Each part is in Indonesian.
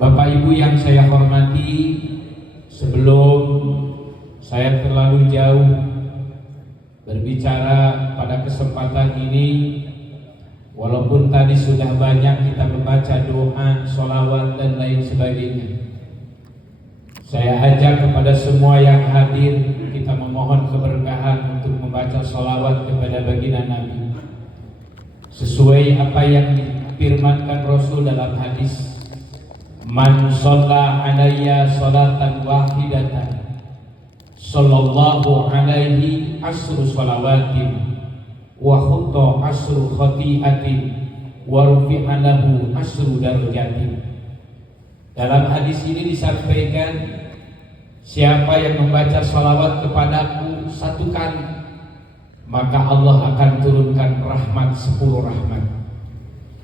Bapak Ibu yang saya hormati, sebelum saya terlalu jauh berbicara pada kesempatan ini, walaupun tadi sudah banyak kita membaca doa, sholawat dan lain sebagainya, saya ajak kepada semua yang hadir, kita memohon keberkahan untuk membaca sholawat kepada baginda Nabi sesuai apa yang difirmankan Rasul dalam hadis, man shalla alayya sholatan wahidatan sallallahu alaihi asru sholawatin wa khutta asru khati'atin wa rufi'a lahu asru darajatin. Dalam hadis ini disampaikan, siapa yang membaca sholawat kepadaku 1 kali, maka Allah akan turunkan rahmat 10 rahmat.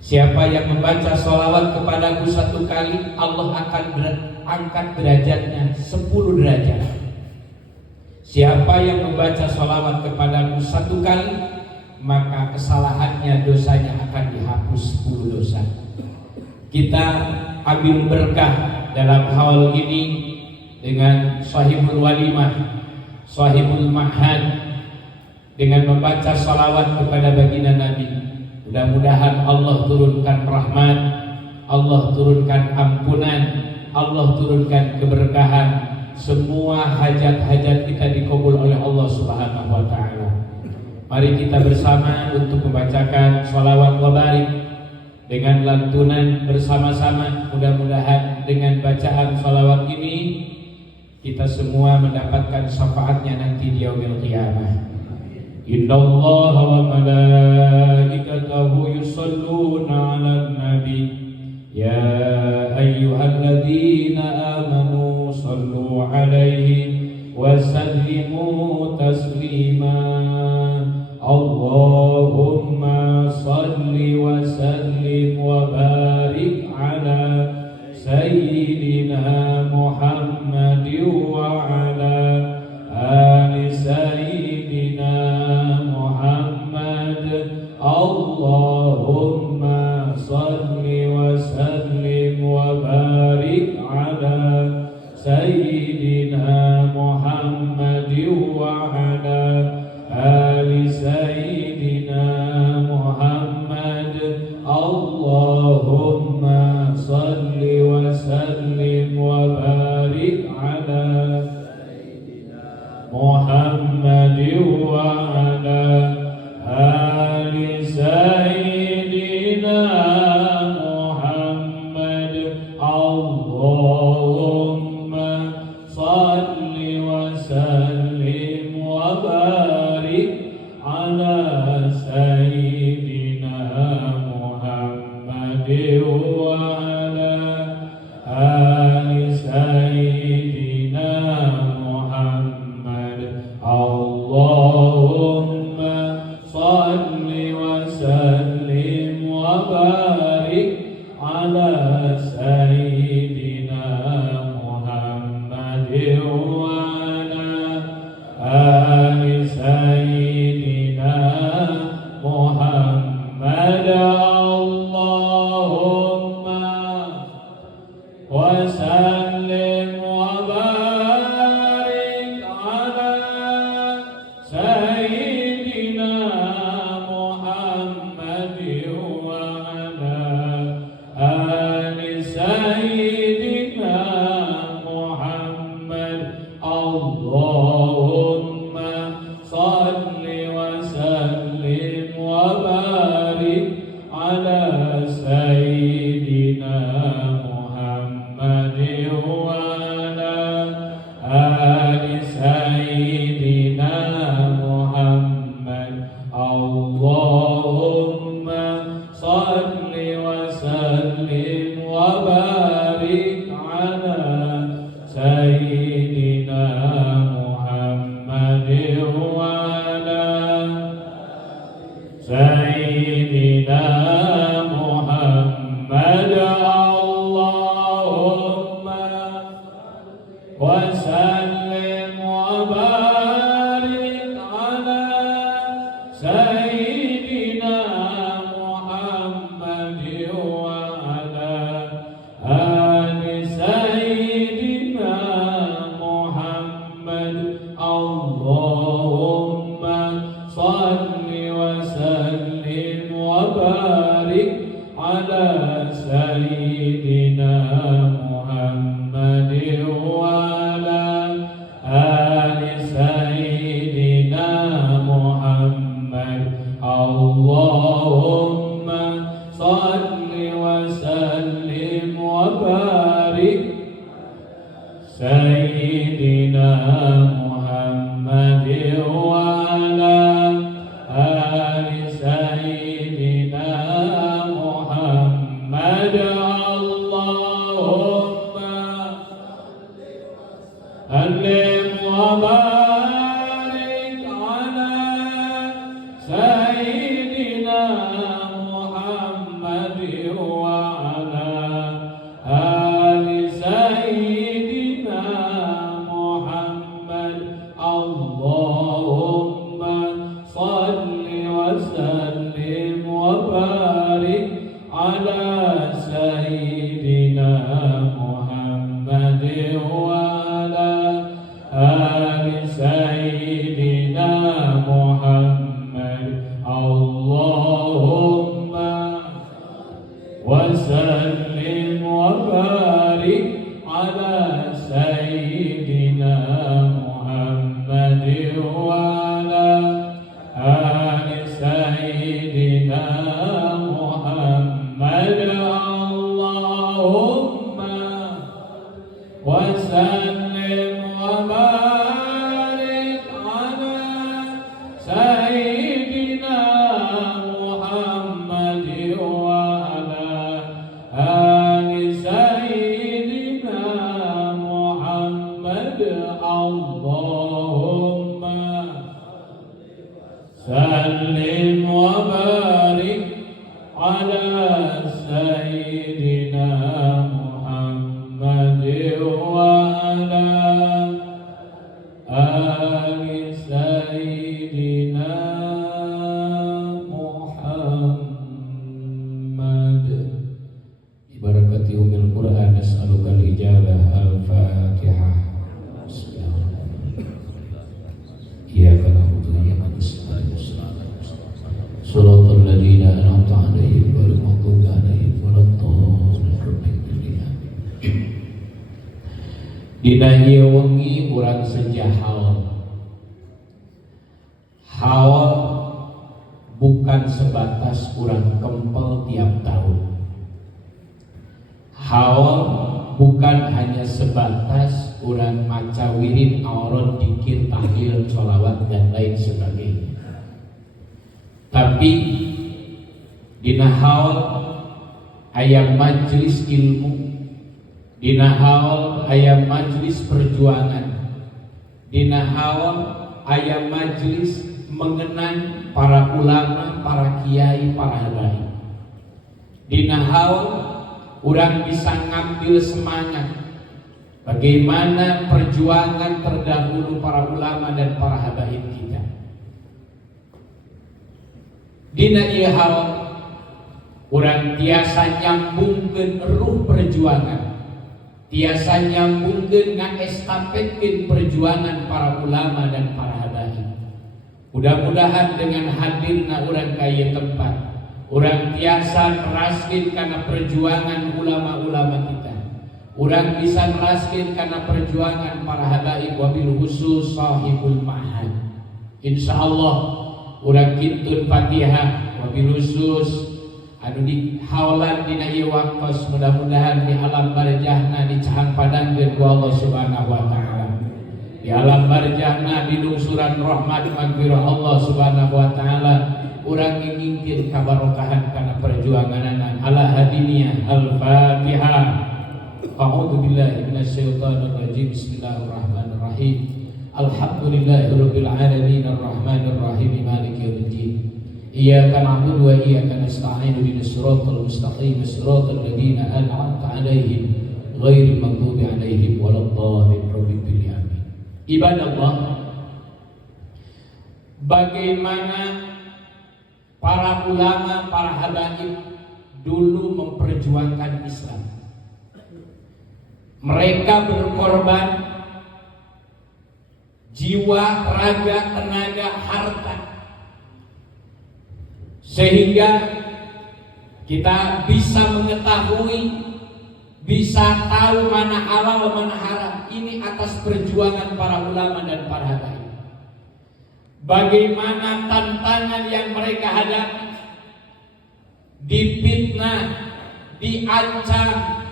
Siapa yang membaca sholawat kepadaku 1 kali, Allah akan angkat derajatnya 10 derajat. Siapa yang membaca sholawat kepadaku 1 kali, maka kesalahannya, dosanya akan dihapus 10 dosa. Kita ambil berkah dalam hal ini dengan sahibul walimah, sahibul ma'had, dengan membaca sholawat kepada baginda Nabi. Mudah-mudahan Allah turunkan rahmat, Allah turunkan ampunan, Allah turunkan keberkahan, semua hajat-hajat kita dikabul oleh Allah Subhanahu wa ta'ala. Mari kita bersama untuk membacakan sholawat wa barik dengan lantunan bersama-sama. Mudah-mudahan dengan bacaan sholawat ini kita semua mendapatkan syafaatnya nanti di yaumil qiyamah. Innallaha wa malaikatahu yusholluna 'alan nabi ya ayyuhalladzina amanu shallu 'alaihi wa sallimu taslima. Allahumma shalli wa sallim wa barik 'ala sayyidina Muhammadin wa 'ala ali sayyidina Muhammad. Allahumma salli wa sallim wa barik 'ala sayyidina Muhammad wa 'ala ali sayyidina Muhammad. Allahumma salli wa sallim wa barik 'ala Muhammad wa 'ala ali sayyidina Muhammad. Allahumma salli wa sallim wa barik 'ala sayyidina Muhammad wa 'ala ali sayyidina Muhammad. Allahumma salli wa sallim wa barik 'ala sayyidina Muhammad wa 'ala ali sayyidina Muhammad. Allahumma wa sallim wa barik 'ala sayyidina Muhammad wa 'ala ali sayyidina Muhammad. Allahumma salli wa sallim wa barik 'ala sayyidina Muhammad wa 'ala ali sayyidina Muhammad. Allahumma salli wa sallim wa barik 'ala sayyidina Muhammad wa 'ala sayyidina Muhammad. Allahumma wa sallim wa barik 'ala sayyidina Muhammad wa 'ala ali sayyidina Muhammadin wa ala ali sayyidina Muhammad. Allahumma salli wa sallim wa barik sayyidina Muhammadin wa ala ali sayyidina Muhammad. Allahumma sallim wa barik ala sayyidina Muhammad wa ala ali sayyidina Muhammad. Allahumma salli wa sallim wa barik ala sayyidina Muhammad wa ala ali sayyidina Muhammad. Allahumma wa sallim wa barik ala sayyidina Muhammad wa ala ali sayyidina Muhammad. Allahumma wa sallim wa barik ala sayyidina Muhammad wa ala ali sayyidina Muhammad. Allahumma sallim wa barik ala sayyidina Muhammad wa ala ali sayyidina Muhammad. Ibarakati umil Quran nas'aluka al-ijabah. Al-Fatihah. Iyyaka na'budu wa iyyaka nasta'in. Shiratal ladzina an'amta 'alaihim ghairil maghdubi 'alaihim waladdallin. Dina ieu wengi urang sejahal. Haul bukan sebatas urang kempel tiap tahun. Haul bukan hanya sebatas urang maca wirid, auron, dzikir, tahlil, sholawat dan lain sebagainya. Tapi dina haul aya majelis ilmu, dina haul aya majelis perjuangan, dina haul aya majelis mengenang para ulama, para kiai, para habaib. Dina haul urang bisa ngambil semangat bagaimana perjuangan terdahulu para ulama dan para habaib kita. Dina ieu haul urang tiasa nyambungkeun ruh perjuangan, tiasa nyambungkeun ngaestafetkeun perjuangan para ulama dan para habaib. Mudah-mudahan dengan hadirna urang ka ieu tempat, urang tiasa neraskeun kana perjuangan ulama-ulama kita. Urang bisa neraskeun kana perjuangan para habaib, wabil khusus sahibul ma'had. Insyaallah urang kintun Fatihah wabil khusus anu di haulan dina ieu waktos, mudah-mudahan di alam barzahna dicahang padangkeun ku Allah Subhanahu wa taala. Di alam barzahna dilungsuran rahmat magfirah Allah Subhanahu wa taala. Urang ngingkeun kabarokahan kana perjuanganna ala hadiniyah. Al-Fatihah. A'udzu billahi minasyaitonir rajim. Bismillahirrahmanirrahim. Alhamdulillahirabbil alamin arrahmanir rahim maliki yaumiddin. Iyyaka na'budu wa iyyaka nasta'in ihdinas siratal mustaqim siratal ladzina an'amta 'alaihim ghairil maghdubi 'alaihim waladdallin. Ibadallah, bagaimana para ulama, para habaib dulu memperjuangkan Islam. Mereka berkorban jiwa, raga, tenaga, harta, sehingga kita bisa mengetahui, bisa tahu mana halal mana haram. Ini atas perjuangan para ulama dan para habaib. Bagaimana tantangan yang mereka hadapi, difitnah, diancam,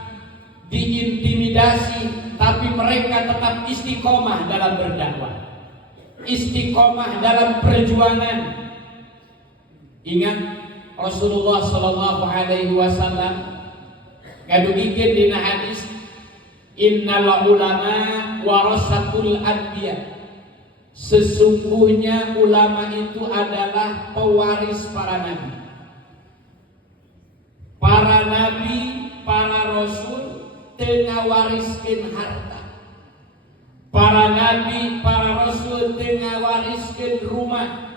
diintimidasi, tapi mereka tetap istiqomah dalam berdakwah, istiqomah dalam perjuangan. Ingat Rasulullah sallallahu alaihi wasallam ngadugikeun dina hadis, innal ulama warasatul anbiya. Sesungguhnya ulama itu adalah pewaris para nabi. Para nabi, para rasul teu ngawariskeun harta. Para nabi, para rasul teu ngawariskeun rumah.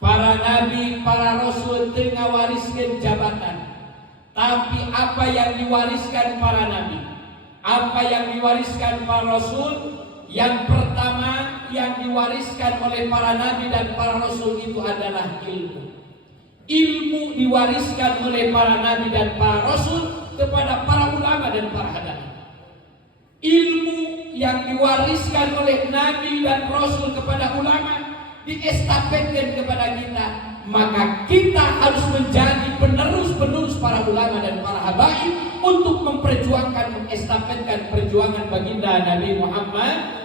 Para nabi, para rasul teu ngawariskeun jabatan. Tapi apa yang diwariskan para nabi, apa yang diwariskan para rasul, yang pertama yang diwariskan oleh para nabi dan para rasul itu adalah ilmu. Ilmu diwariskan oleh para nabi dan para rasul kepada para ulama dan para habaib. Ilmu yang diwariskan oleh nabi dan rasul kepada ulama diestafetkan kepada kita, maka kita harus menjadi penerus-penerus para ulama dan para habaib untuk memperjuangkan, mengestafetkan perjuangan baginda Nabi Muhammad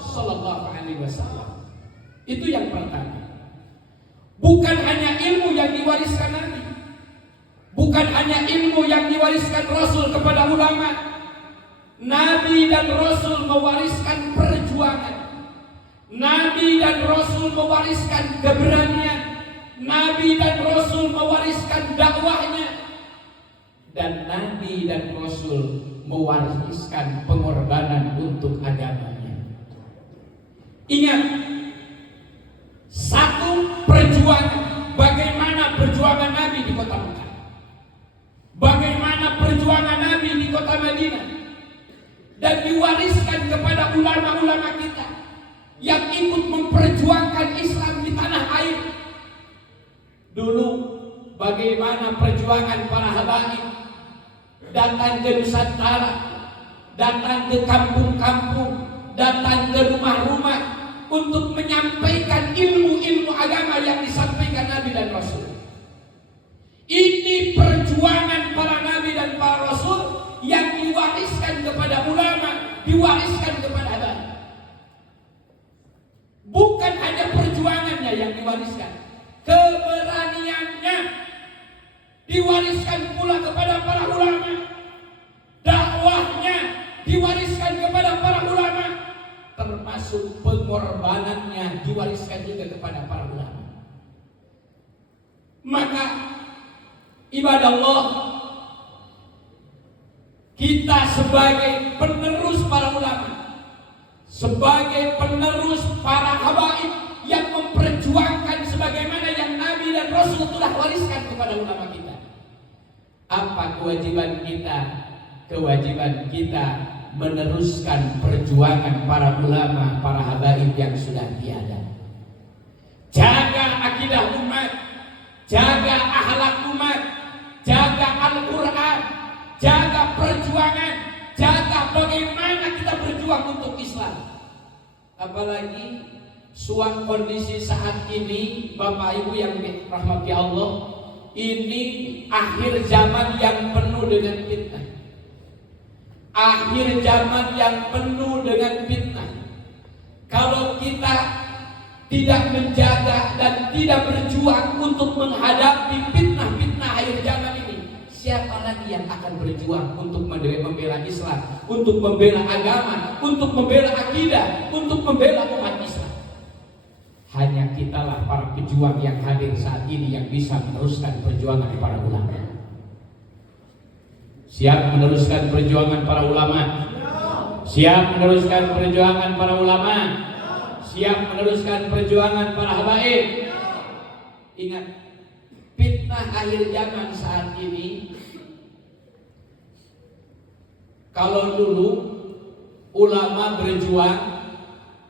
sallallahu alaihi wasallam. Itu yang pertama. Bukan hanya ilmu yang diwariskan Nabi, bukan hanya ilmu yang diwariskan Rasul kepada ulama. Nabi dan Rasul mewariskan perjuangan. Nabi dan Rasul mewariskan keberanian. Nabi dan Rasul mewariskan dakwahnya. Dan Nabi dan Rasul mewariskan pengorbanan untuk agamanya. Ingat, satu perjuangan. Bagaimana perjuangan Nabi di kota Mekah, bagaimana perjuangan Nabi di kota Madinah, dan diwariskan kepada ulama-ulama kita yang ikut memperjuangkan Islam di tanah air. Dulu bagaimana perjuangan para habaib datang ke Nusantara, datang ke kampung-kampung, datang ke rumah-rumah untuk menyampaikan ilmu-ilmu agama yang disampaikan Nabi dan Rasul. Ini perjuangan para Nabi dan para Rasul yang diwariskan kepada ulama, diwariskan kepada habaib. Bukan hanya perjuangannya yang diwariskan, keberaniannya diwariskan pula kepada para ulama. Dakwahnya diwariskan kepada para ulama, termasuk pengorbanannya diwariskan juga kepada para ulama. Maka ibadallah, kita sebagai penerus para ulama, sebagai penerus para habaib yang memperjuangkan sebagaimana yang Nabi dan Rasul telah wariskan kepada ulama kita, apa kewajiban kita? Kewajiban kita meneruskan perjuangan para ulama, para habaib yang sudah tiada. Jaga akidah umat, jaga akhlak umat, jaga Al-Quran, jaga perjuangan, jaga bagaimana kita berjuang untuk Islam. Apalagi suatu kondisi saat ini, Bapak Ibu yang dirahmati Allah, ini akhir zaman yang penuh dengan fitnah. Akhir zaman yang penuh dengan fitnah. Kalau kita tidak menjaga dan tidak berjuang untuk menghadapi fitnah-fitnah akhir zaman ini, siapa lagi yang akan berjuang untuk membela Islam, untuk membela agama, untuk membela akidah, untuk membela umat Islam? Hanya kitalah para pejuang yang hadir saat ini yang bisa meneruskan perjuangan para ulama. Siap meneruskan perjuangan para ulama? Siap meneruskan perjuangan para ulama? Siap meneruskan perjuangan para habaib? Ingat, fitnah akhir zaman saat ini, kalau dulu ulama berjuang,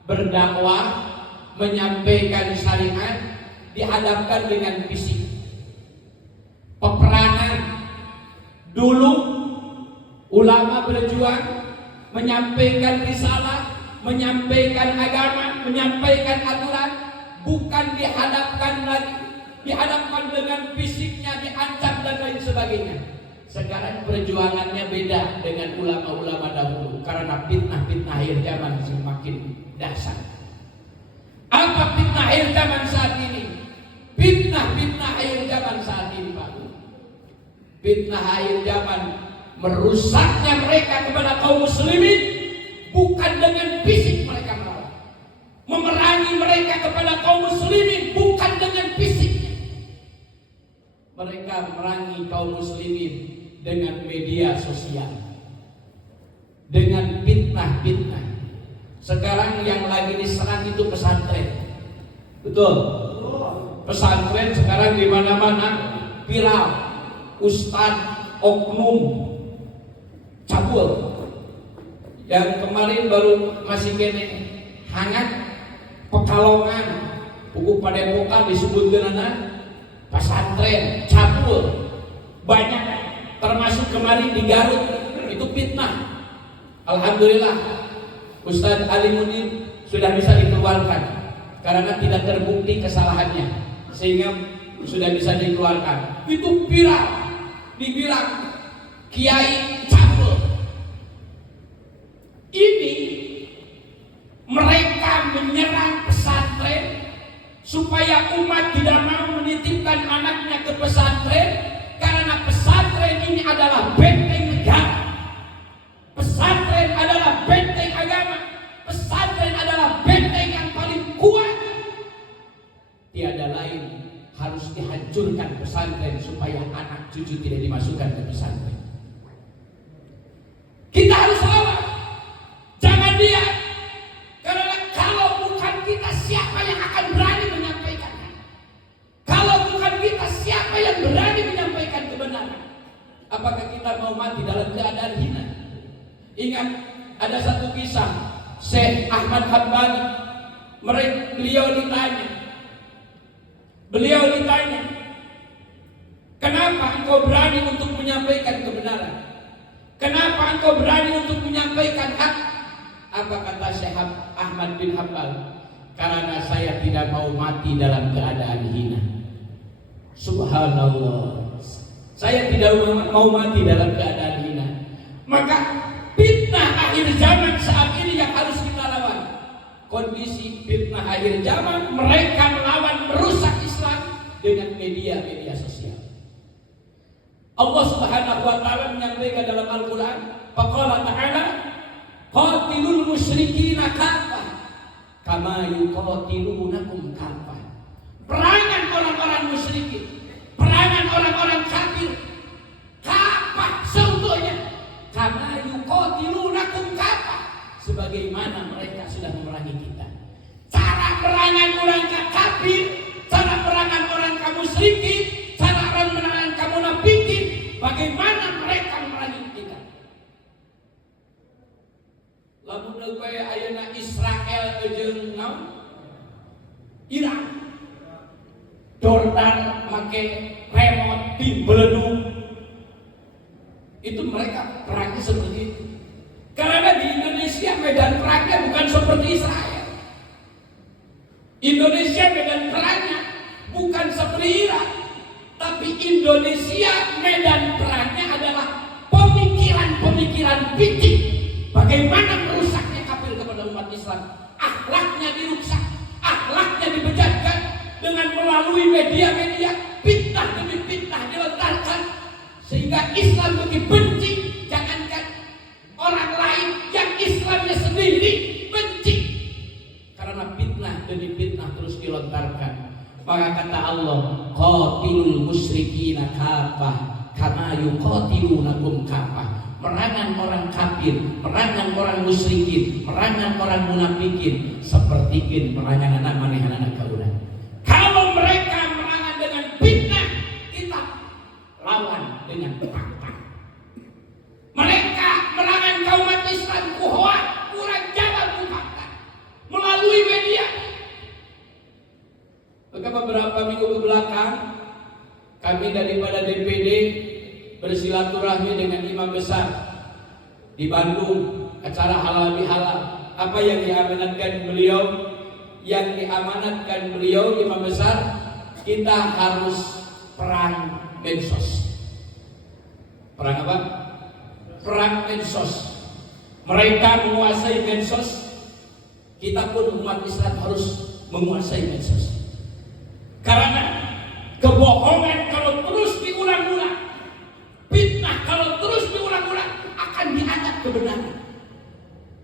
berdakwah, menyampaikan syariat dihadapkan dengan fisik, peperangan, Dulu ulama berjuang menyampaikan risalah, menyampaikan agama, menyampaikan aturan, bukan dihadapkan dengan fisiknya, diancam dan lain sebagainya. Sekarang perjuangannya beda dengan ulama-ulama dahulu karena fitnah-fitnah akhir zaman semakin dahsyat. Apa fitnah akhir zaman saat ini? Fitnah akhir zaman saat ini, Pak. Fitnah akhir zaman merusaknya mereka kepada kaum muslimin bukan dengan fisik mereka melawan. Memerangi mereka kepada kaum muslimin bukan dengan fisiknya. Mereka memerangi kaum muslimin dengan media sosial, dengan fitnah. Sekarang yang lagi diserang itu pesantren. Betul? Pesantren sekarang di mana-mana viral. Ustadz oknum cabul. Yang kemarin baru masih kene hangat Pekalongan, buku Padepokan disebutkan pesantren cabul banyak, termasuk kemarin di Garut itu fitnah. Alhamdulillah Ustadz Ali Munir sudah bisa dikeluarkan karena tidak terbukti kesalahannya, sehingga sudah bisa dikeluarkan. Itu viral, dibilang kiai cabul. Ini mereka menyerang pesantren supaya umat tidak mau menitipkan anaknya ke pesantren karena pesantren ini adalah benteng negara. Pesantren adalah benteng agama. Pesantren adalah benteng yang paling kuat. Tiada lain, harus dihancurkan pesantren supaya anak cucu tidak dimasukkan ke pesantren. Kita harus lawan. Jangan diam. Karena kalau bukan kita, siapa yang akan berani menyampaikannya? Kalau bukan kita, siapa yang berani menyampaikan kebenaran? Apakah kita mau mati dalam keadaan hina? Ingat, ada satu kisah Syekh Ahmad Hambali. Beliau ditanya, kenapa engkau berani untuk menyampaikan kebenaran? Kenapa engkau berani untuk menyampaikan hak? Apa kata Syekh Ahmad bin Hambal? Karena saya tidak mau mati dalam keadaan hina. Subhanallah. Saya tidak mau mati dalam keadaan hina. Maka fitnah akhir zaman saat ini yang harus kita lawan. Kondisi fitnah akhir zaman, mereka melawan, merusak Islam dengan media sosial. Allah Subhanahu wa taala menyampaikan dalam Al-Qur'an, faqala ta'ala qatilul musyrikina kaffah kama yuqatilunakum kaffah. Perangan orang-orang musyrikin, perangan orang-orang kafir kaffah seutuhnya, kama yuqatilunakum kaffah, sebagaimana mereka sudah memerangi kita. Cara perangan orang kafir, cara perangan orang kaum musyrikin, cara perangan kaum munafikin, bagaimana mereka memerangi kita. Lamun supaya ayeuna Israel jeung Iran, Jordan make remote di beledung, itu mereka perangnya seperti itu. Karena di Indonesia medan perangnya bukan seperti Israel. Indonesia medan perangnya bukan seperti Irak, tapi Indonesia medan perangnya adalah pemikiran bidik. Bagaimana merusaknya kafir kepada umat Islam? Akhlaknya dirusak, akhlaknya dibejatkan dengan melalui media-media, fitnah demi fitnah dilontarkan, sehingga Islam begitu benci. Jangankan orang lain, yang Islamnya sendiri benci karena fitnah demi fitnah terus dilontarkan. Maka kata Allah, qatilul musyrikina kaffah kama yuqatilunakum kaffah. Merangan orang kafir, merangan orang musyrikin, merangan orang munafikin, seperti merangan anak manehan anak kaulah. Kalau mereka merangan dengan fitnah, kita lawan dengan fakta. Mereka merangan kaum umat Islam kuhoan, kurang jawab fakta melalui media. Maka beberapa minggu ke belakang kami daripada DPD bersilaturahmi dengan imam besar di Bandung, acara halal bihalal. Apa yang diamanatkan beliau? Yang diamanatkan beliau imam besar, kita harus perang medsos. Perang apa? Perang medsos. Mereka menguasai medsos, kita pun umat Islam harus menguasai medsos. Karena kebohongan kalau terus diulang-ulang, fitnah kalau terus diulang-ulang, akan dianggap kebenaran.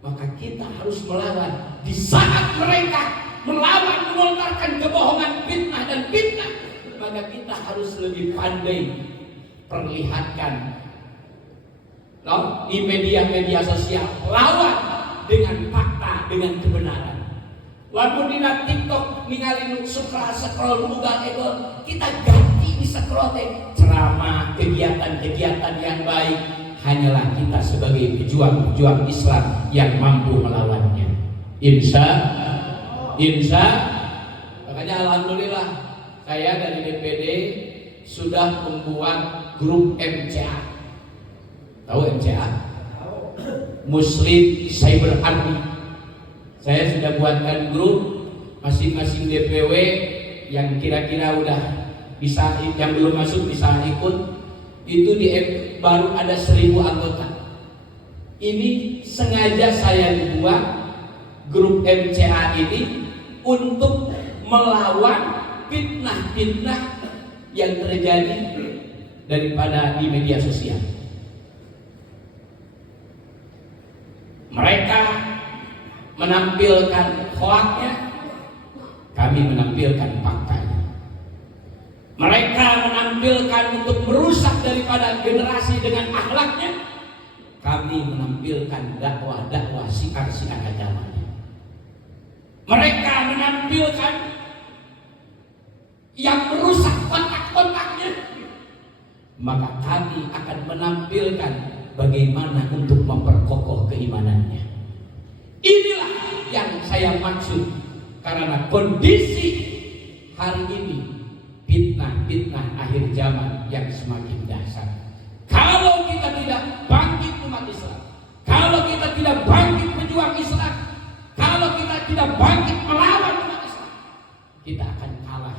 Maka kita harus melawan. Di saat mereka melawan, melontarkan kebohongan, fitnah dan fitnah, maka kita harus lebih pandai perlihatkan di media-media sosial, lawan dengan fakta, dengan kebenaran. Lamun dina TikTok ningali suka scroll muga ego, kita ganti di scroll teh ceramah, kegiatan-kegiatan yang baik. Hanyalah kita sebagai pejuang-pejuang Islam yang mampu melawannya. Insya makanya alhamdulillah saya dari DPD sudah membuat grup MCA. Tahu MCA? Muslim Cyber Army. Saya sudah buatkan grup, masing-masing DPW yang kira-kira udah bisa, yang belum masuk bisa ikut. Itu baru ada 1.000 anggota. Ini sengaja saya buat grup MCA ini untuk melawan fitnah-fitnah yang terjadi daripada di media sosial. Mereka menampilkan hoaknya, kami menampilkan faktanya. Mereka menampilkan untuk merusak daripada generasi dengan akhlaknya, kami menampilkan dakwah-dakwah siar-siar agamanya. Mereka menampilkan yang merusak kontak-kontaknya, maka kami akan menampilkan bagaimana untuk memperkokoh keimanannya. Inilah yang saya maksud, karena kondisi hari ini fitnah akhir zaman yang semakin dahsyat. Kalau kita tidak bangkit umat Islam, kalau kita tidak bangkit pejuang Islam, kalau kita tidak bangkit melawan umat Islam, kita akan kalah.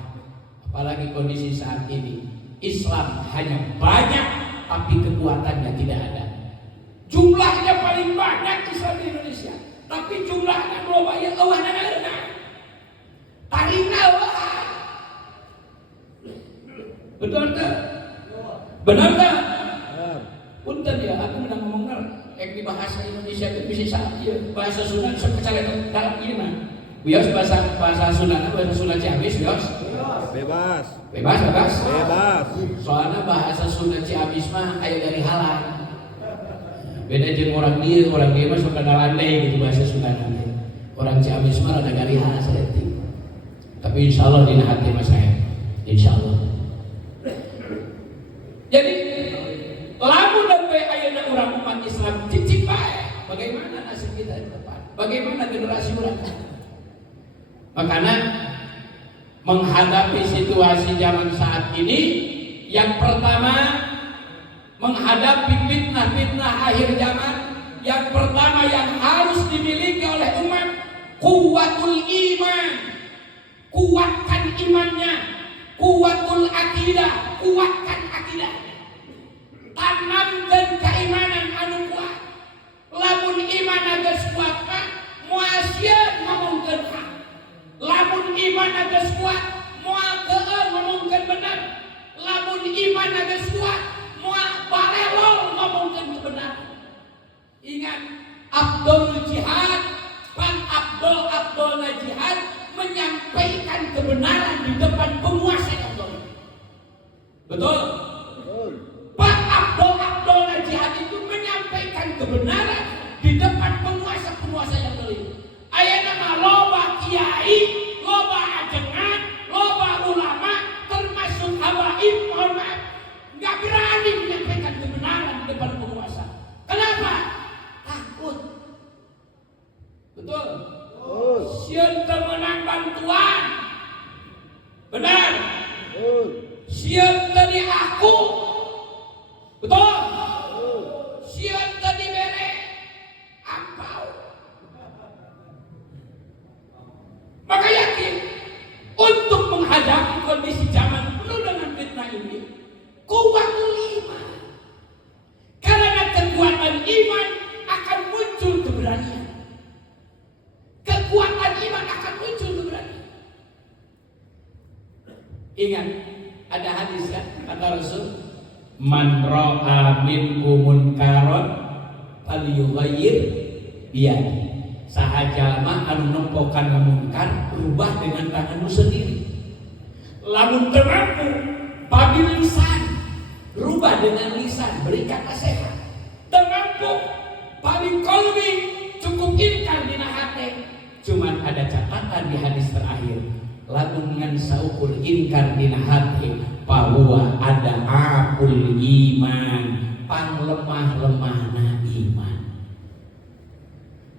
Apalagi kondisi saat ini, Islam hanya banyak tapi kekuatannya tidak ada. Jumlahnya paling banyak Islam di Indonesia, tapi jumlahnya belum banyak. Tarina betul tak? Benar tak? Punten ya, aku menang ngomong di bahasa Indonesia itu bisa saja bahasa Sunda seperti dalam ini mah. Bios bahasa Sunda, bahasa Sunda Ciamis bios. Bebas. Soalnya bahasa Sunda Ciamis mah kayak dari halal. Beda jeung orang dia mah suka nalandai gitu bahasa Sunda nanti. Orang Ciamis mah ada dari halal seperti. Tapi insya Allah dina hati mas saya, insya Allah. Jadi lamun dan ayeuna orang umat Islam cicip bae, bagaimana nasib kita di depan? Bagaimana generasi orang? Makanya menghadapi situasi zaman saat ini, yang pertama menghadapi fitnah-fitnah akhir zaman, yang pertama yang harus dimiliki oleh umat kuwatul iman, kuatkan imannya, kuwatul akidah, kuatkan akidahnya, tanamkan keimanan anu kuat. Lamun iman geus kuat mah moal sieun ngomongkeun hak. Lamun iman geus kuat moal teu ngomongkeun bener. Lamun iman geus kuat moal barelol ngomongkeun kebenaran. Ingat, Abdul jihad, pan Abdul jihad menyampaikan kebenaran di depan penguasa yang zalim. Betul? Pak Abdul jihad itu menyampaikan kebenaran di depan penguasa yang zalim. Ayeuna mah loba kiai, loba ajengan, loba ulama, termasuk habaib, mohon maaf, nggak berani menyampaikan kebenaran di depan penguasa. Kenapa? Takut. Betul? Sieun teu meunang bantuan. Benar? Sieun teu diaku. Betul? Ingat, ada hadis kan kata Rasul, man ra'a minkum munkaron falyughayyir biyadihi. Sahaja mah anu nempokan munkar rubah dengan tanganmu sendiri. Lamun teu mampu pabil lisan, rubah dengan lisan, berikan nasihat. Teu mampu pabil qalbi, cukup ingkar dina hate. Cuman ada catatan di hadis terakhir, lamun ngan saukur ingkar dina hate, bahwa ada apul iman, panglemah-lemahna iman.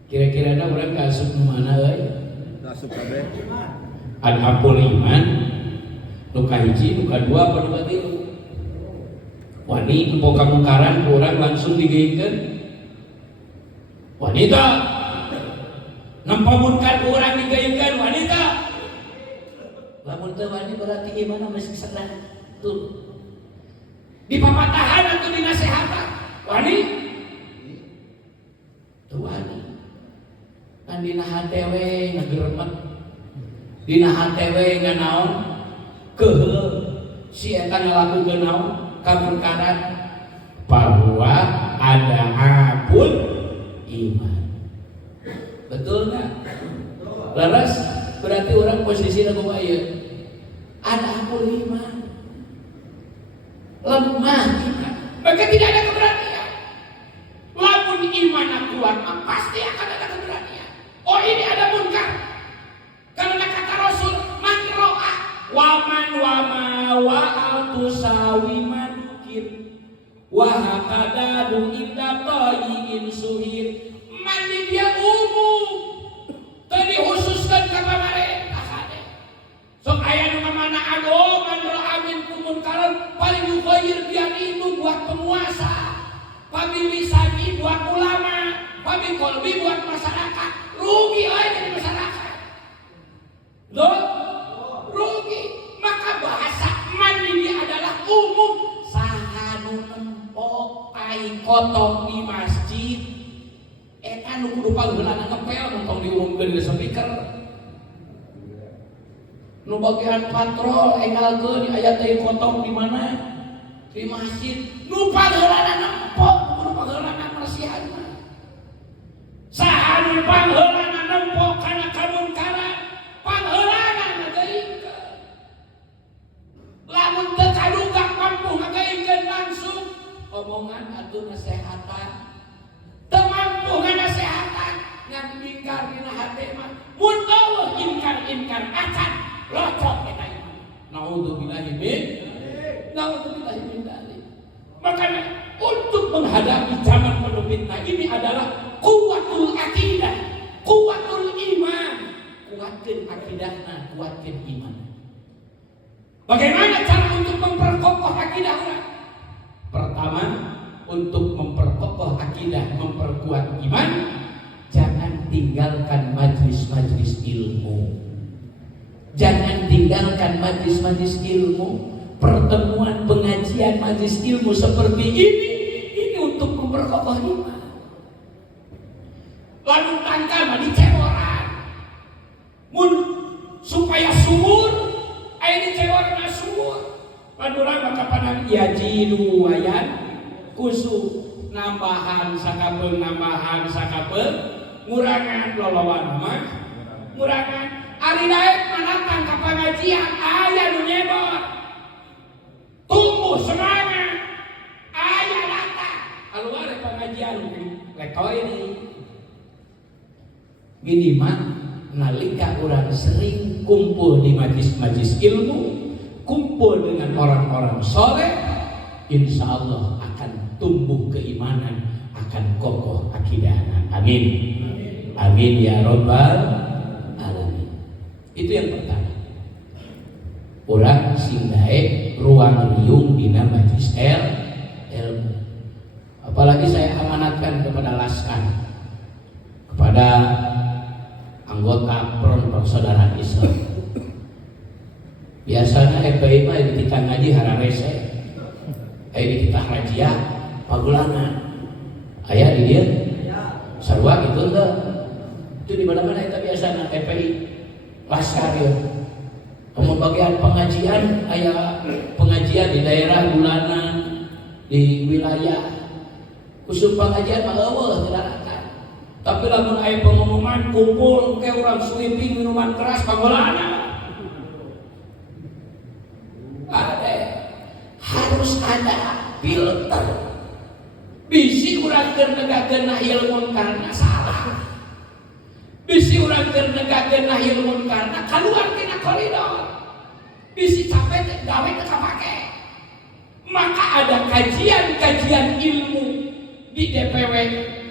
Kira-kira orang kasut mana euy? Kasut kabeh. Ada apul iman, nu kahiji, nu kadua, apa nu katilu? Wani empo kamungkaran urang langsung digeikeun. Wanita nempo munkar urang digeikeun wanita. Lamun teu wani berarti iman masih sedang. Tuh. Di papatahan atau dinasehatan. Wani tuh wani. Kan dina hate we ngageremet, dina hate we nganaon keheul si eta ngalakukeun naon kamungkaran, bahwa ada apul iman. Betul nggak? Leres berarti orang posisi lagu ieu ada apul iman, lemah iman, maka tidak ada keberanian. Lamun iman kuat pasti akan ada keberanian. Oh ini ada munkar. Karena kata Rasul, man ro'a waman wama wa'atu sawi manukir wahakadadu inda toyi'in suhir. Mandi dia umum tadi khususkan ke pemerintah. Sok ayah nu mana ago man ro'a min kumunkaran paling yukhoyir dia itu buat penguasa, pabilisani buat ulama, pabikolbi buat masyarakat. Rugi aja di masyarakat. Loh? Rugi. Maka bahasa man ini adalah umum. Sahanu nempok tai kotong di masjid. Eta nu kudu panggeulana ngepel mentong diumumkeun di speaker. Nu bagian patrol engalkeun aya tai kotong di mana? Di masjid. Nu panggeulana nempok, nu panggeulana marsihan. Sahanu pangheulana nempo kana kamungkaran, pangheulana ngageingkeun. Lamun teu kadugak mampu ngageingkeun langsung, omongan atuh nasehatan. Teu mampu nganasehatan, ngan ingkar dina hate mah. Mun eueuh ingkar acan locot eta iman. Naudzubillahi min dzalik. Makanya untuk menghadapi zaman penuh fitnah ini adalah kuwatul akidah, kuwatul iman. Kuatkan akidahna, kuatkan iman. Bagaimana cara untuk memperkokoh akidah orang? Pertama, untuk memperkokoh akidah, memperkuat iman, jangan tinggalkan majlis-majlis ilmu. Jangan tinggalkan majlis-majlis ilmu. Pertemuan pengajian majlis ilmu seperti ini untuk memperkokoh iman. Lalu tangkal di ceworan, mun supaya subur, ayo di ceworan subur. Padurang maka panang yajidu wayan kusu nambahan sakapeung ngurangan lolowan mah ngurangan. Ari daek manatang ka pangajian aya nu nyebor. Tumbuh semangat, ayah datang keluar pengajian lekor ini. Minimal nalika orang sering kumpul di majlis-majlis ilmu, kumpul dengan orang-orang soleh, insya Allah akan tumbuh keimanan, akan kokoh akidah. Amin. Amin ya Rabbal alamin. Itu yang pertama. Orang sindai ruang riung dina majlis ilmu. Apalagi saya amanatkan kepada Laskar, kepada anggota persaudaraan Islam. Biasanya FPI mah kita ngaji hararese, kita rajia pagulana. Aya di dia, sarua gitu enggak? Itu di mana-mana itu biasanya FPI Laskar ya. Kemudian bagian pengajian, aya pengajian di daerah bulanan di wilayah kusum pengajian mah eueuh tidarakan. Tapi lamun aya pengumuman kumpul ke urang sweeping minuman keras pangolana. Harus ada filter. Bisi urang keur negakeun ilmu karena salah. Bisi urang keur negakeun ilmu karena kaluar tina koridor. Bisi capek gawe teu kapake. Maka ada kajian-kajian ilmu di DPW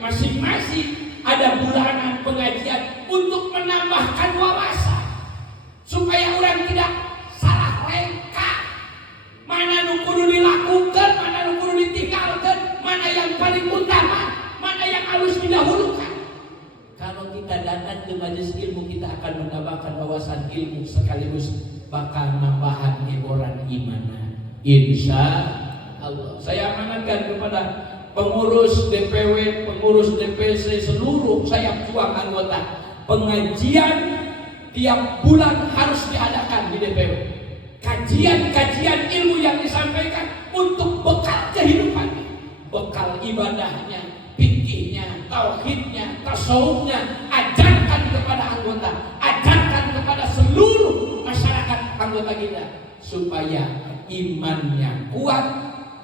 masing-masing, ada bulanan pengajian untuk menambahkan wawasan supaya orang tidak salah lengkap. Mana nu kudu dilakukan, mana nu kudu ditinggalkan, mana yang paling utama, mana yang harus didahulukan. Kalau kita datang ke majelis ilmu, kita akan menambahkan wawasan ilmu sekaligus bakal nambahan eboran iman. Insya Allah. Saya amanatkan kepada pengurus DPW, pengurus DPC seluruh sayap juang anggota, pengajian tiap bulan harus diadakan di DPW. Kajian-kajian ilmu yang disampaikan untuk bekal kehidupannya, bekal ibadahnya, fikihnya, tauhidnya, tasawufnya, ajarkan kepada anggota, ajarkan kepada seluruh masyarakat anggota kita supaya imannya kuat,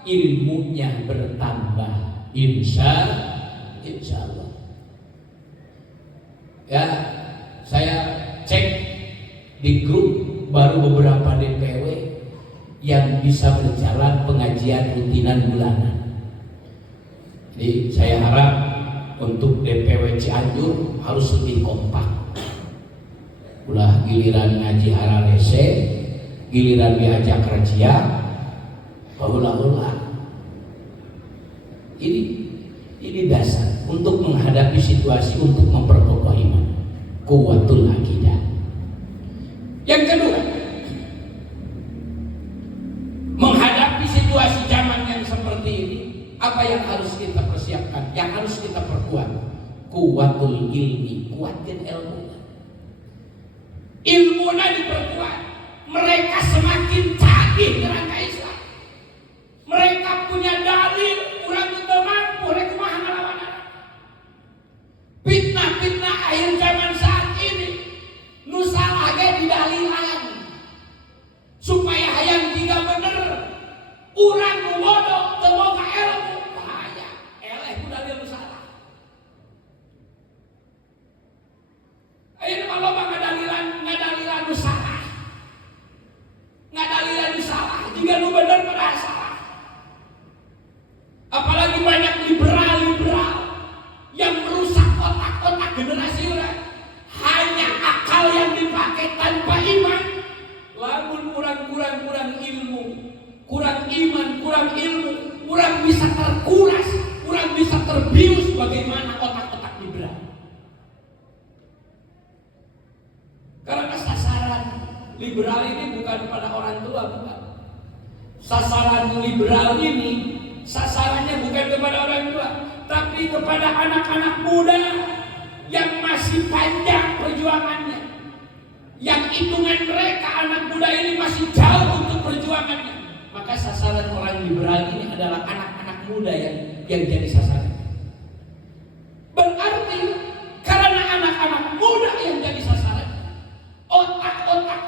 ilmunya bertambah. Insya Allah. Ya, saya cek di grup baru beberapa DPW yang bisa berjalan pengajian rutinan bulanan. Jadi saya harap untuk DPW Cianjur harus lebih kompak. Ulah giliran ngaji haralese, giliran diajak razia, ulah. Ini dasar untuk menghadapi situasi, untuk memperkokoh iman. Kuwatul akidah. Yang kedua, menghadapi situasi zaman yang seperti ini, apa yang harus kita persiapkan, yang harus kita perkuat? Kuwatul ilmi, kuatkan ilmu. Ilmunya diperkuat. Mereka semakin canggih neraka Islam. Mereka punya dalil, urang teu mampu rek kumaha ngalawan. Fitnah-fitnah akhir zaman saat ini nu salah ge didalilan supaya hayang tiga bener. Urang nu bodoh teu boga ilmu bahaya. Eleh ku dalil nu salah. Ayeuna mah loba ngadalilan nu salah. Ngadalilan nu salah, jika nu bener pada salah. Apalagi banyak liberal yang merusak otak-otak generasi orang. Hanya akal yang dipakai tanpa iman. Lamun kurang ilmu, kurang iman, kurang ilmu, kurang bisa terkuras, kurang bisa terbius bagaimana otak-otak liberal. Karena sasaran liberal ini bukan pada orang tua, bukan. Sasaran liberal ini sasarannya bukan kepada orang tua, tapi kepada anak-anak muda yang masih panjang perjuangannya, yang hitungan mereka anak muda ini masih jauh untuk perjuangannya. Maka sasaran orang liberal ini adalah anak-anak muda yang jadi sasaran. Berarti karena anak-anak muda yang jadi sasaran, otak-otak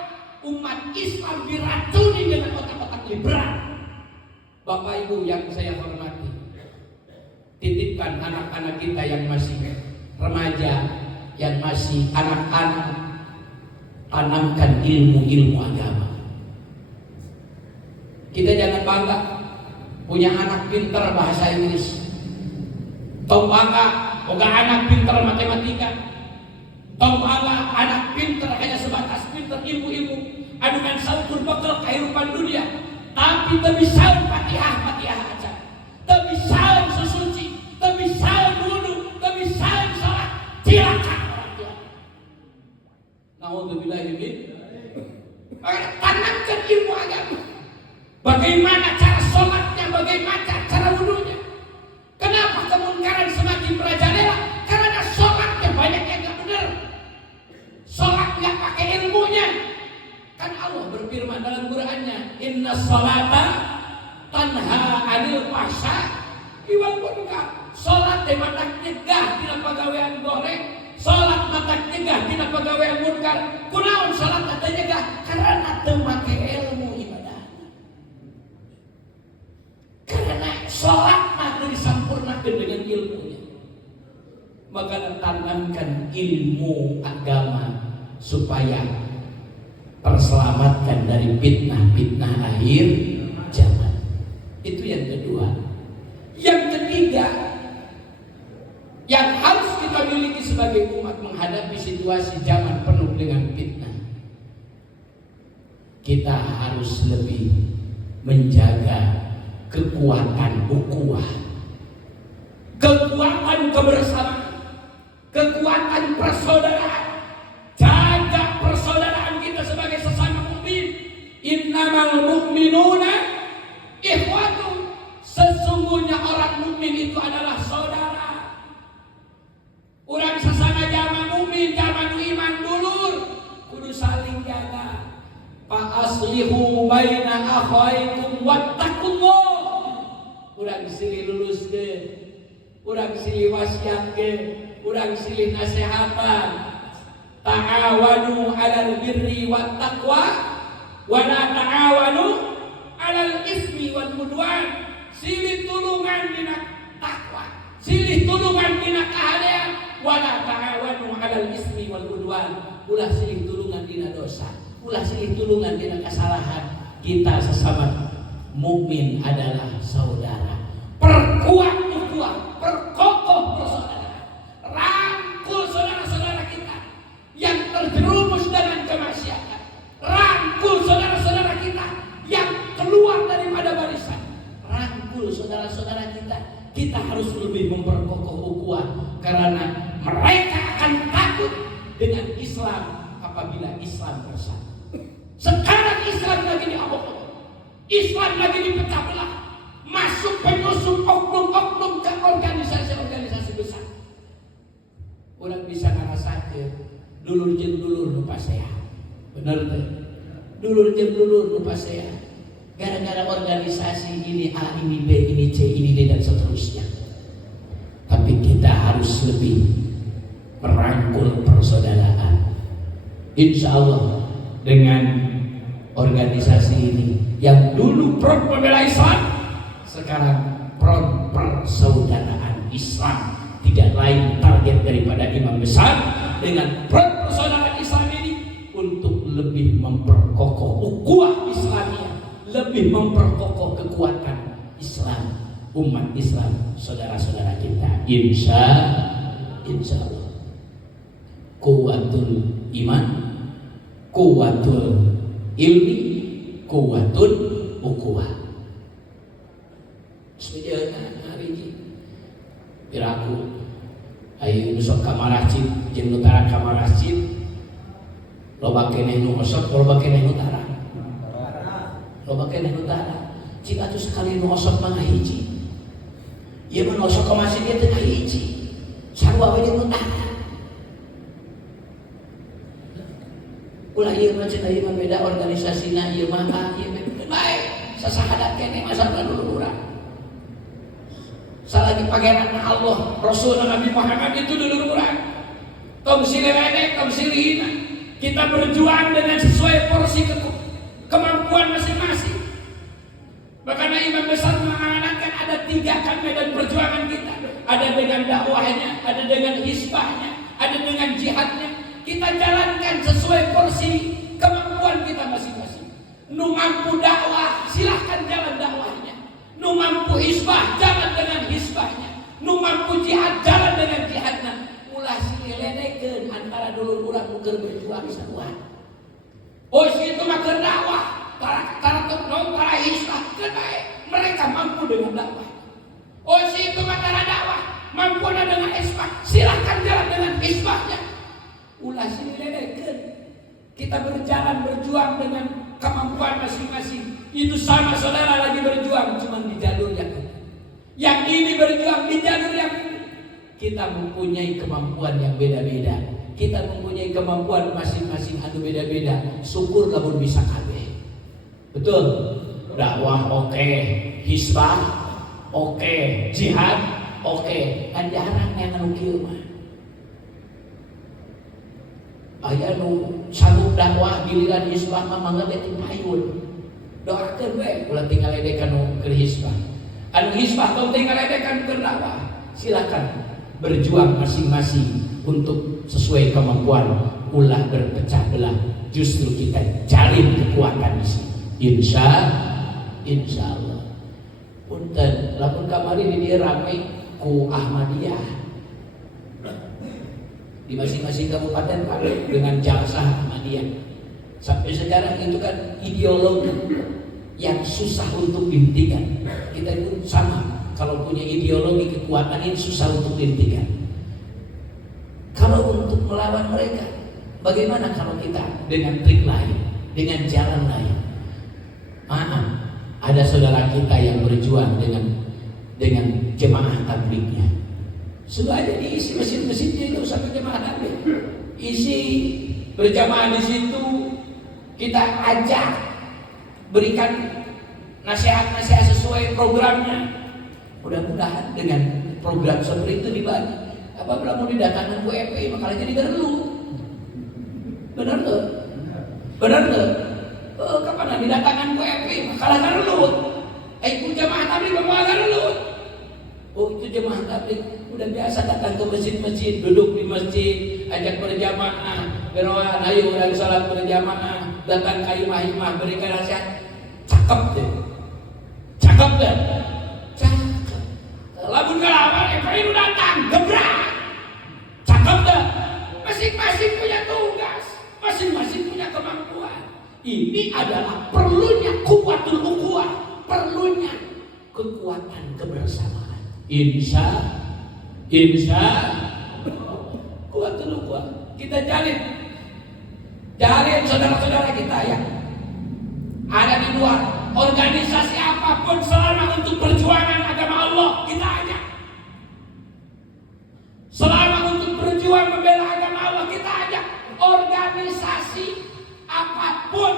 umat Islam diracuni dengan otak-otak liberal. Bapak Ibu yang saya hormati, titipkan anak-anak kita yang masih remaja, yang masih anak-anak, tanamkan ilmu-ilmu agama. Kita jangan bangga punya anak pintar bahasa Inggris, tong bangga punya anak pintar matematika, tong bangga anak pintar hanya sebatas pintar ilmu-ilmu adungan saukur bekal kehidupan dunia. Tapi tak bisa Fatihah aja, tak bisa sesuci, tak bisa wudu, tak bisa salat, silakan orang tua. Naudzubillah min. Tanamkan ilmu agama. Bagaimana cara sholatnya, bagaimana cara wudunya. Kenapa kemungkaran semakin merajalela? Karena sholatnya banyak yang nggak benar. Sholat nggak pakai ilmunya. Kan Allah nyegah tina pagawean munkar. Kunaon salat teh nyegah? Karena teu make ilmu ibadah. Karena salat mah disampurnakeun dengan ilmunya. Maka tanamkan ilmu agama supaya terselamatkan dari fitnah-fitnah akhir zaman. Itu yang kedua. Yang ketiga, yang harus kita miliki sebagai umat menghadapi situasi zaman penuh dengan fitnah, kita harus lebih menjaga kekuatan ukhuwah, kekuatan kebersamaan, kekuatan persaudaraan. Jaga persaudaraan kita sebagai sesama mukmin. Innamal mu'minuna ikhwatun. Sesungguhnya orang mukmin itu adalah saudara. Urang sesama jama mukmin, jama nu iman dulur, kudu saling jaga. Fa aslihu baina akhawaykum wattaqullah. Urang silih luluskeun, urang silih wasiatkeun, urang silih nasehatan. Ta'awanu 'alal birri wat taqwa wa la ta'awanu 'alal ismi wal udwan. Silih tulungan dina takwa, silih tulungan dina kahadean, wa la ta'awanu 'alal ismi wal udwan. Ulah silih tulungan dina dosa, ulah silih tulungan dina kesalahan. Kita sesama mukmin adalah saudara. Perkuat ukhuwah, perkokoh persaudaraan. Rangkul saudara-saudara kita yang terjerumus dengan kemaksiatan, rangkul saudara-saudara kita yang keluar daripada barisan, rangkul saudara-saudara kita. Kita harus lebih memperkokoh ukhuwah karena mereka akan takut dengan Islam apabila Islam bersatu. Sekarang Islam lagi diobok-obok, Islam lagi dipecah belah, masuk penyusup oknum-oknum ke organisasi-organisasi besar. Orang bisa ngerasakeun dulur jeung dulur nu pasea. Bener teh. Dulur jeung dulur nu pasea. Gara-gara organisasi ini A, ini B, ini C, ini D dan seterusnya. Tapi kita harus lebih merangkul persaudaraan. Insya Allah dengan organisasi ini yang dulu front pembela Islam, sekarang front persaudaraan Islam. Tidak lain target daripada imam besar dengan front persaudaraan Islam ini untuk lebih memperkokoh ukhuwah Islamiyah, lebih memperkokoh kekuatan Islam, umat Islam, saudara-saudara kita. Insya Allah. Kuwatul iman, kuwatul ilmi, kuwatul ukhuwah. Sebenarnya hari ini piraku ayo nusok ka masjid jeung nu tara ka masjid loba keneh nu osok, loba keneh nu tara, loba keneh nu tara. Jika atuh sekali nu osok mah hiji, ieu mah osok ka masjid ieu teh hiji, sarua we nu tara. Ulah ieu mah cenah ieu mah beda organisasina, ieu mah ieu bae sasahadat keneh mah sarua dulu urang. Salagi pangeran Allah, Rasul Nabi Muhammad itu dulu kurang. Tong silih redek, tong silih hina. Kita berjuang dengan sesuai porsi kemampuan masing-masing. Bahkan imam besar mengamanatkan ada 3 kan medan perjuangan kita. Ada dengan dakwahnya, ada dengan hisbahnya, ada dengan jihadnya. Kita jalankan sesuai porsi kemampuan kita masing-masing. Nu mampu dakwah, silahkan jalan dakwahnya. Nu mampu hisbah, jalan dengan hisbahnya. Nu mampu jihad, jalan dengan jihadnya. Ulah silih ledekeun antara dulur urang nu keur berjuang sarua. Oh, itu mah keur dakwah, tara hisbah keur bae. Mereka mampu dengan dakwah. Oh, itu mah tara dakwah, mampu dengan hisbah. Silakan jalan dengan hisbahnya. Ulah silih ledekeun. Kita berjuang dengan kemampuan masing-masing. Itu sama saudara lagi berjuang, cuma di jalur yang ini berjuang di jalur yang ini. Kita mempunyai kemampuan yang beda-beda. Kita mempunyai kemampuan masing-masing anu beda-beda. Syukur lamun bisa kabeh. Betul? Dakwah oke, hisbah oke, jihad oke. Kan jarang yang anu kieu mah. aya nu sanggup dakwah giliran Islam mah mangga teh payun. Doakeun we ulah tinggal edekan nu keur hisbah. Anu hisbah tong tinggal edekan keur dakwah. Silakan berjuang masing-masing untuk sesuai kemampuan. Ulah berpecah belah. Justru kita jalin kekuatan di sini. Insya Allah. Punten, lamun kamari di dia ramai ku Ahmadiyah. Di masing-masing kabupaten Pak dengan jasa Ahmadiyah. Sampai sekarang itu kan ideologi yang susah untuk dihentikan. Kita itu sama, kalau punya ideologi kekuatan ini susah untuk dihentikan. Kalau untuk melawan mereka, bagaimana kalau kita dengan trik lain, dengan jalan lain? Maaf, ada saudara kita yang berjuang dengan jemaah tablignya. Sudah aja diisi mesin-mesinnya itu sampai jemaah tabligh. Isi berjamaah di situ, kita ajak, berikan nasihat-nasihat sesuai programnya. Mudah-mudahan dengan program seperti itu dibagi. Apabila mau didatangkan WFP maka jadi gerlu. Benar tuh? Benar tuh? Kapan didatangkan WFP maka gerlu. Itu jemaah tabligh mau gerlu. Oh itu jemaah tabligh udah biasa datang ke masjid-masjid, duduk di masjid, ajak berjamaah, beroan, ayo dan salat berjamaah, datang ke imah-imah, berikan nasihat. Cakep deh. Cakep. Lamun ngelawan, FPI datang, gebrak. Cakep deh. Masing-masing punya tugas, masing-masing punya kemampuan. Ini adalah perlunya kuwatul ukhuwah, perlunya kekuatan kebersamaan. Insya kuwatul ukhuwah. Kita jalin saudara-saudara kita yang ada di luar organisasi apapun selama untuk perjuangan agama Allah kita ajak. Selama untuk berjuang membela agama Allah kita ajak. Organisasi apapun,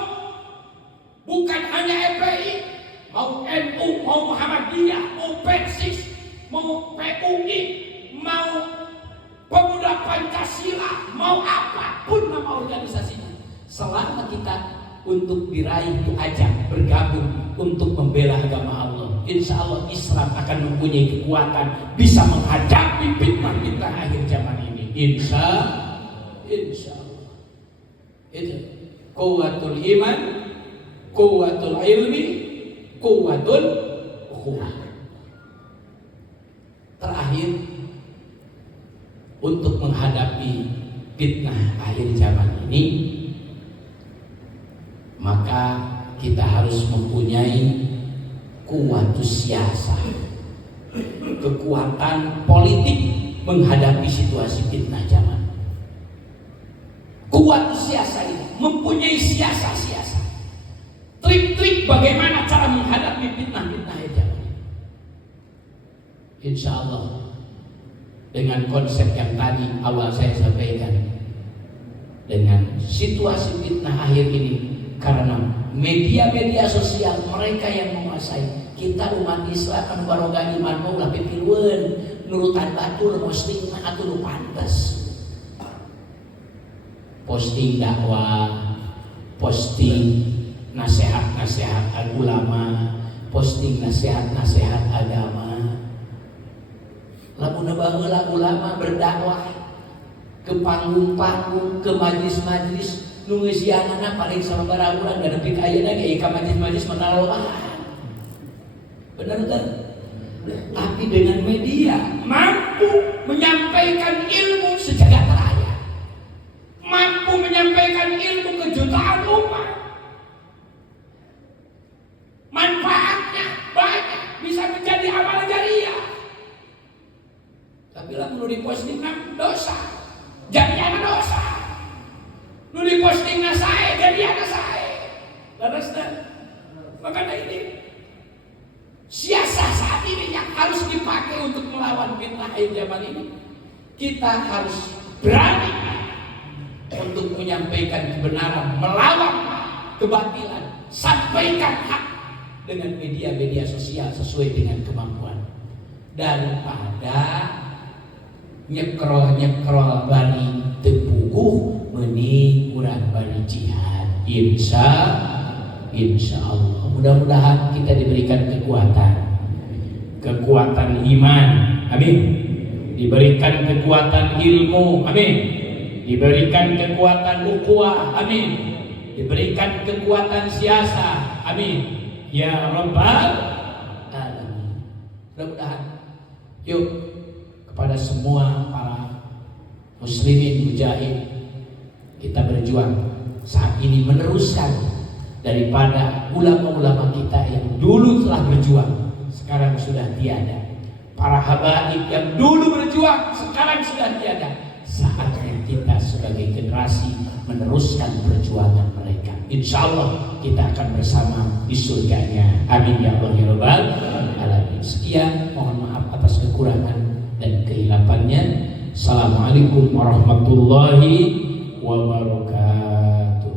bukan hanya FPI, mau NU, mau Muhammadiyah, mau Persis, mau PUI, mau Pemuda Pancasila, mau apapun nama organisasinya, selama kita untuk diraih diajak bergabung untuk membela agama Allah, insya Allah Islam akan mempunyai kekuatan bisa menghadapi fitnah-fitnah akhir zaman ini. Insya Allah. Itu kuwatul iman, kuwatul ilmi, kuwatul ukhuwah. Terakhir, untuk menghadapi fitnah akhir zaman ini, maka kita harus mempunyai kuwatus siyasah, kekuatan politik menghadapi situasi fitnah zaman. Kuwatus siyasah ini mempunyai siasah-siasah, trik-trik bagaimana cara menghadapi fitnah-fitnah akhir zaman ini. Insya Allah dengan konsep yang tadi awal saya sampaikan, dengan situasi fitnah akhir ini, karena media-media sosial mereka yang menguasai, kita umat Islam kan baroga iman mau lah pikireun nurutan batur posting atuh nu pantes. Posting dakwah, posting nasihat-nasihat ulama, posting nasihat-nasihat agama. Lamun baheula ulama berdakwah ke panggung-panggung, ke majlis-majlis, nu ngeusianana paling sababaraha urang da nepi ka ayeuna ge ka majlis-majlis menalobahan. Benar kan? Tapi dengan media mampu menyampaikan ilmu sejagat raya, mampu menyampaikan ilmu ke jutaan umat. Manfaatnya banyak, bisa menjadi amal jariah. Tapi lah nu diposting dosa, jadiana dosa. Nu diposting sae, jadiana sae. Laras dan makanya ini siasat saat ini yang harus dipakai untuk melawan fitnah akhir zaman ini. Kita harus berani untuk menyampaikan kebenaran, melawan kebatilan, sampaikan hak dengan media-media sosial sesuai dengan kemampuan, daripada nyekrol bani tepuguh meuni urang bari jihad. Insya Allah. Mudah-mudahan kita diberikan kekuatan iman, amin. Diberikan kekuatan ilmu, amin. Diberikan kekuatan ukhuwah, amin. Diberikan kekuatan siasa, amin. Ya Rabbal Alamin. Mudah-mudahan. Yuk, kepada semua para muslimin mujahid, kita berjuang saat ini meneruskan daripada ulama-ulama kita yang dulu telah berjuang, sekarang sudah tiada. Para habaib yang dulu berjuang, sekarang sudah tiada. Saatnya kita sebagai generasi meneruskan perjuangan mereka. Insya Allah kita akan bersama di surganya. Amin ya Allah ya Rabbal Alamin. Sekian, mohon maaf atas kekurangan dan kehilafannya. Assalamualaikum warahmatullahi wabarakatuh.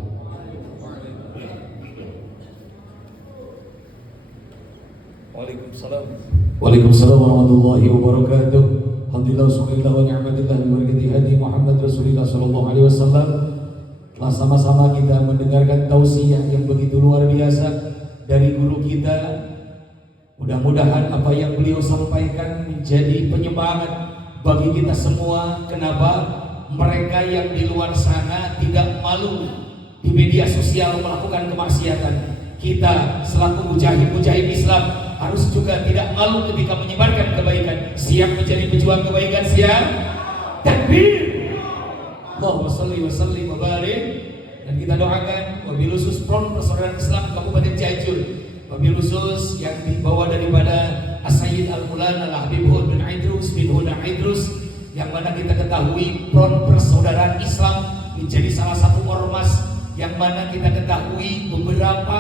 Waalaikumsalam warahmatullahi wabarakatuh. Alhamdulillah, syukurillah wa ni'matillah wa barakatuh hadi Muhammad Rasulullah sallallahu alaihi wasallam. Telah sama-sama kita mendengarkan tausiah yang begitu luar biasa dari guru kita. Mudah-mudahan apa yang beliau sampaikan menjadi penyemangat bagi kita semua. Kenapa? Mereka yang di luar sana tidak malu di media sosial melakukan kemaksiatan. Kita selaku mujahid Islam harus juga tidak malu ketika menyebarkan kebaikan. Siap menjadi pejuang kebaikan, siap? Takbir! Allahumma sholli wa sallim wa barik. Dan kita doakan wabil khusus Front Persaudaraan Islam Kabupaten Cianjur, wabil khusus yang dibawa daripada As-Sayyid Al-Mulana Al-Habib Hud bin Idrus bin Huda Idrus, yang mana kita ketahui Front Persaudaraan Islam menjadi salah satu ormas yang mana kita ketahui beberapa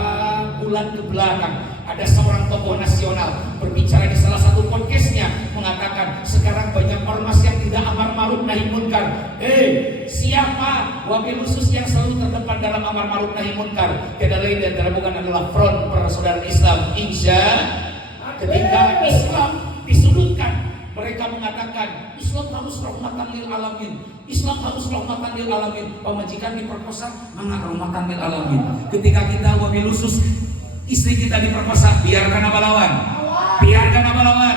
bulan ke belakang ada seorang tokoh nasional berbicara di salah satu podcastnya mengatakan sekarang banyak ormas yang tidak amar ma'ruf nahi munkar. Siapa wabil khusus yang selalu terdepan dalam amar ma'ruf nahi munkar? Tiada lain dan tiada bukan adalah Front Persaudaraan Islam. Ketika Islam disudutkan, mereka mengatakan Islam harus rahmatan lil alamin. Islam harus rahmatan lil alamin. Pemajikan diperkosa, mana rahmatan lil alamin. Ketika kita wabil khusus istri kita diperkosa, biarkan apa lawan? Biarkan apa lawan?